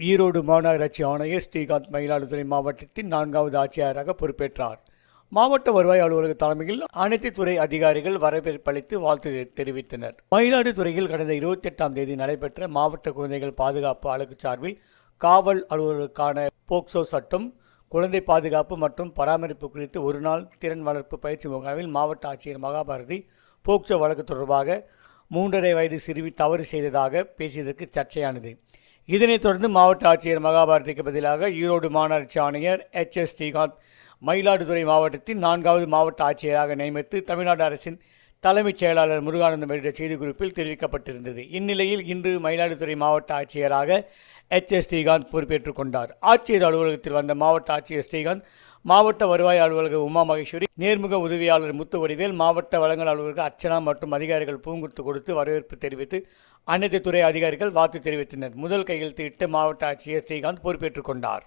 ஈரோடு மாநகராட்சி ஆணையர் ஸ்ரீகாந்த் மயிலாடுதுறை மாவட்டத்தின் நான்காவது ஆட்சியராக பொறுப்பேற்றார். மாவட்ட வருவாய் அலுவலக தலைமையில் அனைத்து துறை அதிகாரிகள் வரவேற்பளித்து வாழ்த்து தெரிவித்தனர். மயிலாடுதுறையில் கடந்த இருபத்தி எட்டாம் தேதி நடைபெற்ற மாவட்ட குழந்தைகள் பாதுகாப்பு அலகு சார்பில் காவல் அலுவலருக்கான போக்சோ சட்டம் குழந்தை பாதுகாப்பு மற்றும் பராமரிப்பு குறித்து ஒரு நாள் திறன் வளர்ப்பு பயிற்சி முகாமில் மாவட்ட ஆட்சியர் மகாபாரதி போக்சோ வழக்கு தொடர்பாக மூன்றரை வயது சிறுவி தவறு செய்ததாக பேசியதற்கு சர்ச்சையானது. இதனைத் தொடர்ந்து மாவட்ட ஆட்சியர் மகாபாரதிக்கு பதிலாக ஈரோடு மாநகராட்சி ஆணையர் எச் எஸ் ஸ்ரீகாந்த் மயிலாடுதுறை மாவட்டத்தின் நான்காவது மாவட்ட ஆட்சியராக நியமித்து தமிழ்நாடு அரசின் தலைமைச் செயலாளர் முருகானந்தம் வெளியிட்ட செய்திக்குறிப்பில் தெரிவிக்கப்பட்டிருந்தது. இந்நிலையில் இன்று மயிலாடுதுறை மாவட்ட ஆட்சியராக எச் எஸ் ஸ்ரீகாந்த் பொறுப்பேற்றுக் கொண்டார். ஆட்சியர் அலுவலகத்தில் வந்த மாவட்ட ஆட்சியர் ஸ்ரீகாந்த் மாவட்ட வருவாய் அலுவலக உமா மகேஸ்வரி நேர்முக உதவியாளர் முத்து வடிவேல் மாவட்ட வழங்கல் அலுவலக அர்ச்சனா மற்றும் அதிகாரிகள் பூங்குத்து கொடுத்து வரவேற்பு தெரிவித்து அனைத்து துறை அதிகாரிகள் வாழ்த்து தெரிவித்தனர். முதல் கையெழுத்து இட்டு மாவட்ட ஆட்சியர் ஸ்ரீகாந்த் பொறுப்பேற்றுக் கொண்டார்.